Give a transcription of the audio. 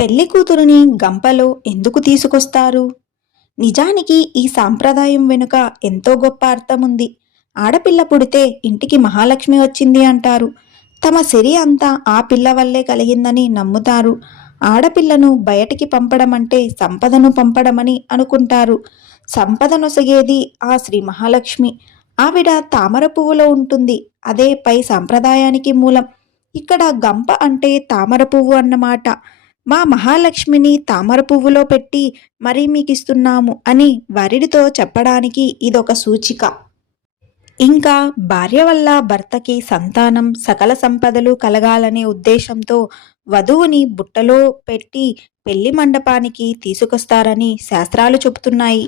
పెళ్లి కూతురుని గంపలో ఎందుకు తీసుకొస్తారు? నిజానికి ఈ సాంప్రదాయం వెనుక ఎంతో గొప్ప అర్థం ఉంది. ఆడపిల్ల పుడితే ఇంటికి మహాలక్ష్మి వచ్చింది అంటారు. తమ సిరి అంతా ఆ పిల్ల వల్లే కలిగిందని నమ్ముతారు. ఆడపిల్లను బయటికి పంపడం అంటే సంపదను పంపడమని అనుకుంటారు. సంపద నొసగేది ఆ శ్రీ మహాలక్ష్మి. ఆవిడ తామర పువ్వులో ఉంటుంది. అదే పై సాంప్రదాయానికి మూలం. ఇక్కడ గంప అంటే తామర పువ్వు అన్నమాట. మా మహాలక్ష్మిని తామర పువ్వులో పెట్టి మరీ మీకిస్తున్నాము అని వరుడితో చెప్పడానికి ఇదొక సూచిక. ఇంకా భార్య వల్ల భర్తకి సంతానం, సకల సంపదలు కలగాలనే ఉద్దేశంతో వధువుని బుట్టలో పెట్టి పెళ్లి మండపానికి తీసుకొస్తారని శాస్త్రాలు చెబుతున్నాయి.